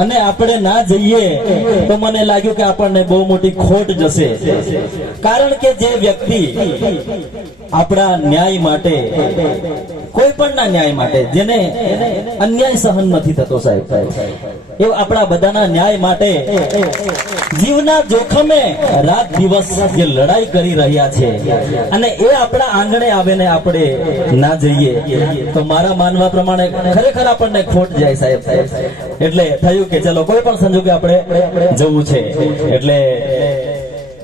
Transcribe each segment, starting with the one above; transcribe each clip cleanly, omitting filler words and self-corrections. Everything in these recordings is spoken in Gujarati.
અને આપણે ના જઈએ તો મને લાગ્યું કે આપણને બહુ મોટી ખોટ જશે, કારણ કે જે વ્યક્તિ આપણા ન્યાય માટે, કોઈ પણ ના ન્યાય માટે, જેને અન્યાય સહન નથી થતો સાહેબ, એ આપણા બધાના ન્યાય માટે જીવના જોખમે રાત દિવસ જે લડાઈ કરી રહ્યા છે, અને એ આપણા આંગણે આવે ને આપણે ના જઈએ તો મારા માનવા પ્રમાણે ખરેખર આપણને ખોટ જાય સાહેબ. એટલે થયું કે ચલો કોઈ પણ સંજોગે આપણે જવું છે. એટલે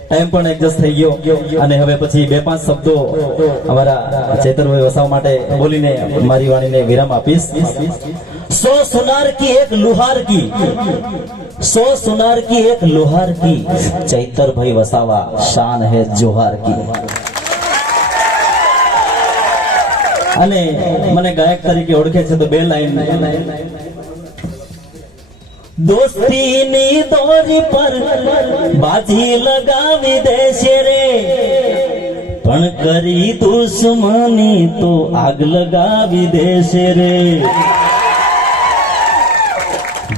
ટાઈમ પણ એડજસ્ટ થઈ ગયો, અને હવે પછી 2-5 શબ્દો અમારા ચૈતરભાઈ વસાવા માટે બોલીને મારી વાણીને વિરામ આપીશ. 100 सुनार की एक लोहार की, 100 सुनार की एक लोहार की, चैतर भाई वसावा शान है जोहार की. અને મને ગાયક તરીકે ઓળખે છે તો 2 લાઈન. દોસ્તીની દોરી પર બાજી લગાવી દેશે રે, પણ કરી દુશ્મની તો આગ લગાવી દેશે રે.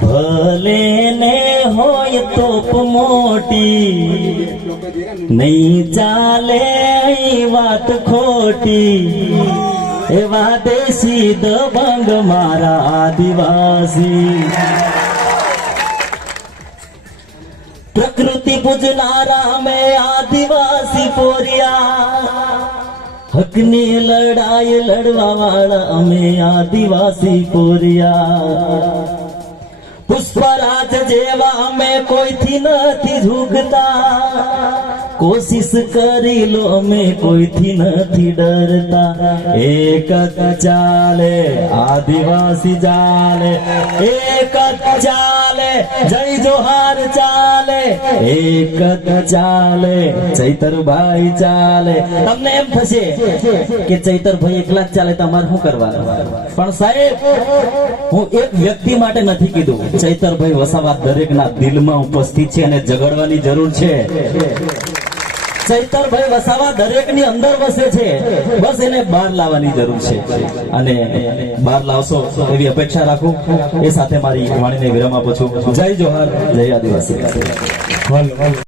ભલે ને હોય તોપ મોટી, નહીં ચાલે વાત ખોટી, એવા દેશી દબંગ મારા આદિવાસી. પ્રકૃતિ પૂજનારા અમે આદિવાસી પોરિયા, હકની લડાઈ લડવા વાળા અમે આદિવાસી પોરિયા. પુષ્પરાજ જેવા અમે કોઈથી નથી ઝૂકતા, કોશિશ કરી લો અમે કોઈથી નથી ડરતા. એક જ ચાલે આદિવાસી ચાલે, એક જ ચાલે જય જોહાર ચાલે, એક જ ચાલે ચૈતરભાઈ ચાલે. તમને એમ થશે કે ચૈતરભાઈ એકલા જ ચાલે તો અમારે શું કરવાનું? પણ સાહેબ, હું એક વ્યક્તિ માટે નથી કીધું, ચૈતરભાઈ વસાવા દરેકના દિલમાં ઉપસ્થિત છે અને ઝઘડવાની જરૂર છે. ચૈતરભાઈ વસાવા દરેકની અંદર વસે છે, બસ એને બહાર લાવવાની જરૂર છે, અને બહાર લાવશો એવી અપેક્ષા રાખું. એ સાથે મારી વાણીને વિરામ આપું છું. જય જોહાર, જય આદિવાસી.